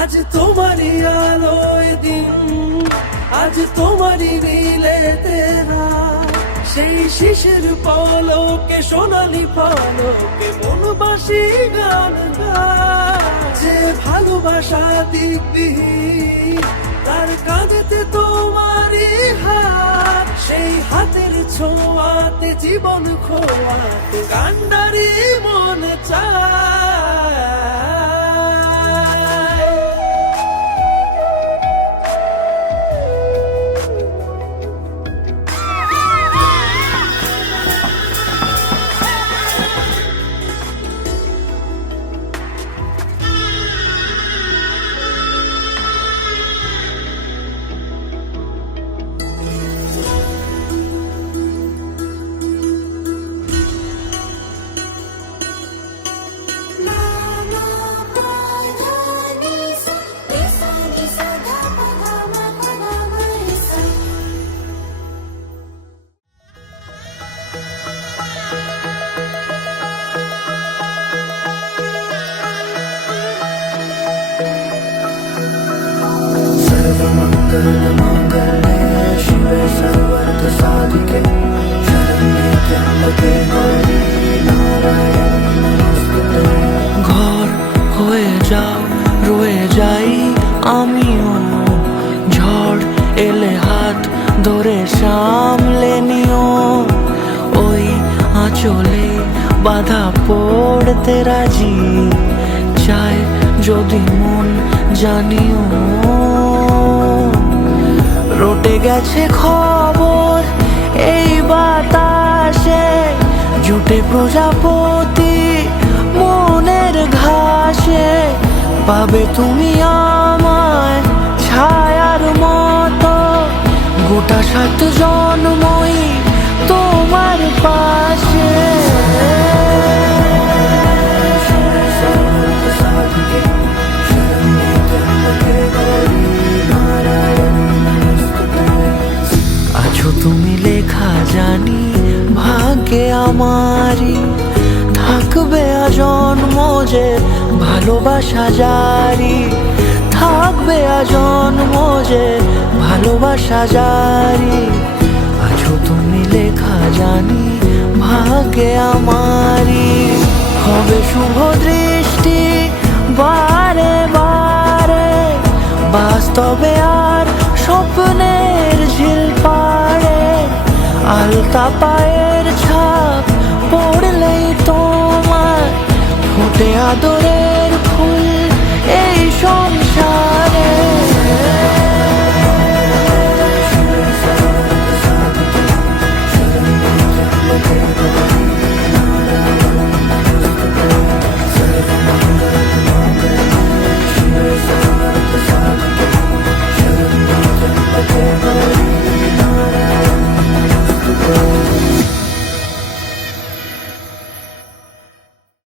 আজ তোমারই আলোয় দিন, আজ তোমারই নীলেতে রাত, সেই শিশির পলকে সোনালি পলকে মন বাসি গান গায়। যে ভালোবাসা দিকবিহীন তার কাঁধেতে তোমারই হাত, সেই হাতের ছোঁয়াতে জীবন খোয়াতে কান্নারি মন চায়। सर्वमङ्गलमाङ्गल्ये शिवे सर्वार्थसाधिके शरण्ये त्र्यम्बके गौरी नारायणी नमोस्तुते। ঘর হয়ে যাও রয়ে যাই আমিও, ঝড় এলে হাত ধরে সামলে নিও, ওই আঁচলে বাধা পড়তে রাজি, চাই যদি মন জানিও। রটে গেছে খবর এই বাতাসে, জুটে প্রজাপতি মনের ঘাসে, পাবে তুমি আমায় ছায়ার মতো, গোটা 7 জন্মই তোমার পাশে। আছো তুমি লেখা জানি ভাগ্যে আমারই, থাকবে আজন্ম যে ভালোবাসা জারি, থাকবে আজন্ম যে ভালোবাসা জারি। আছো তুমি লেখা জানি ভাগ্যে আমারই, হবে শুভ দৃষ্টি বারে বারে, বাস্তবে আর স্বপ্নের ঝিল পাড়ে, আলতা পায়ের ছাপ পড়লেই তোমার ফোটে আদরে